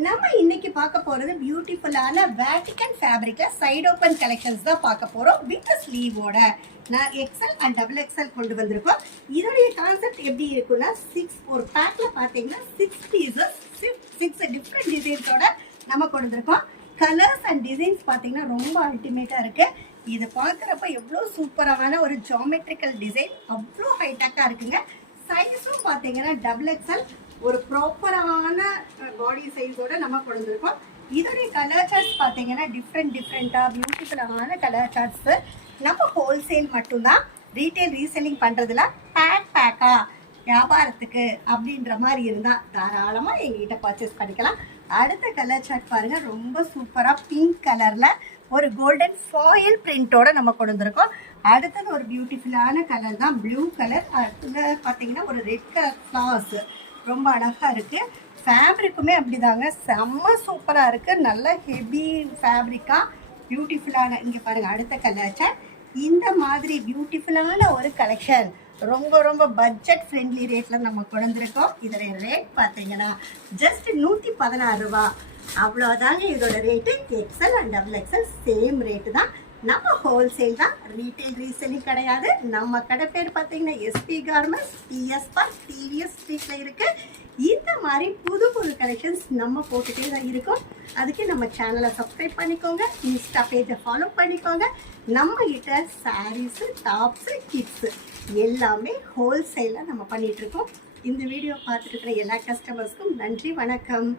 நம்ம இன்னைக்கு பார்க்க போறது பியூட்டிஃபுல்லான வேட்டிகன் ஃபேப்ரிக்ல சைடு ஓப்பன் கலெக்ஷன்ஸ் தான் பார்க்க போறோம் வித் ஸ்லீவோட. நான் எக்ஸ்எல் அண்ட் டபுள் எக்ஸ்எல் கொண்டு வந்திருக்கோம். இதோடைய கான்செப்ட் எப்படி இருக்குன்னா, ஒரு பேக்ல பாத்தீங்கன்னா 6 பீசஸ் 6 டிஃப்ரெண்ட் டிசைன்ஸோட நம்ம கொண்டு வந்திருக்கோம். கலர்ஸ் அண்ட் டிசைன்ஸ் பாத்தீங்கன்னா ரொம்ப அல்டிமேட்டா இருக்கு. இது பார்க்குறப்ப எவ்வளோ சூப்பரான ஒரு ஜியோமெட்ரிக்கல் டிசைன், அவ்வளோ ஹைடெக்காக இருக்குங்க. சைஸும் பார்த்தீங்கன்னா டபுள் எக்ஸ்எல், ஒரு ப்ராப்பரான பாடி சைஸோட நம்ம கொடுத்துருக்கோம். இதோடைய கலர் சார்ட்ஸ் பார்த்தீங்கன்னா டிஃப்ரெண்ட்டாக பியூட்டிஃபுல்லான கலர் சார்ட்ஸு. நம்ம ஹோல்சேல் மட்டும்தான், ரீட்டைல் ரீசெல்லிங் பண்ணுறதுல பேக்கா வியாபாரத்துக்கு அப்படின்ற மாதிரி இருந்தால் தாராளமாக எங்ககிட்ட பர்ச்சேஸ் பண்ணிக்கலாம். அடுத்த கலர் சார்ட் பாருங்கள், ரொம்ப சூப்பராக பிங்க் கலரில் ஒரு கோல்டன் ஃபாயில் பிரிண்டோட நம்ம கொண்டு வந்திருக்கோம். அடுத்தது ஒரு பியூட்டிஃபுல்லான கலர் தான் ப்ளூ கலர். அடுத்தது பார்த்தீங்கன்னா ஒரு ரெட் கலர் ஃப்ளார்ஸ், ரொம்ப அழகாக இருக்குது. ஃபேப்ரிக்குமே அப்படிதாங்க, செம்ம சூப்பராக இருக்குது. நல்ல ஹெவி ஃபேப்ரிக்காக பியூட்டிஃபுல்லான, இங்கே பாருங்கள் அடுத்த கலர் சார்ட். இந்த மாதிரி பியூட்டிஃபுல்லான ஒரு கலெக்ஷன் ரொம்ப பட்ஜெட் ஃப்ரெண்ட்லி ரேட்டில் நம்ம கொண்டு வந்திருக்கோம். இதோடைய ரேட் பார்த்தீங்கன்னா ஜஸ்ட் 116 ரூபா, அவ்வளோதாங்க இதோட rate. XL and double XL same rate தான். நம்ம ஹோல்சேல் தான், ரீட்டைல் ரீசெல்லிங் கிடையாது. நம்ம கடை பேர் பார்த்தீங்கன்னா எஸ்பி கார்மெண்ட்ஸ், டிவிஎஸ் ஸ்ட்ரீட்டில் இருக்குது. இந்த மாதிரி புது கலெக்ஷன்ஸ் நம்ம போட்டுகிட்டே தான் இருக்கோம். அதுக்கு நம்ம சேனலை சப்ஸ்கிரைப் பண்ணிக்கோங்க, இன்ஸ்டா பேஜை ஃபாலோ பண்ணிக்கோங்க. நம்ம கிட்ட சாரீஸு, டாப்ஸு, கிட்ஸு எல்லாமே ஹோல்சேலில் நம்ம பண்ணிகிட்ருக்கோம். இந்த வீடியோ பார்த்துட்டு இருக்கிற எல்லா கஸ்டமர்ஸ்க்கும் நன்றி, வணக்கம்.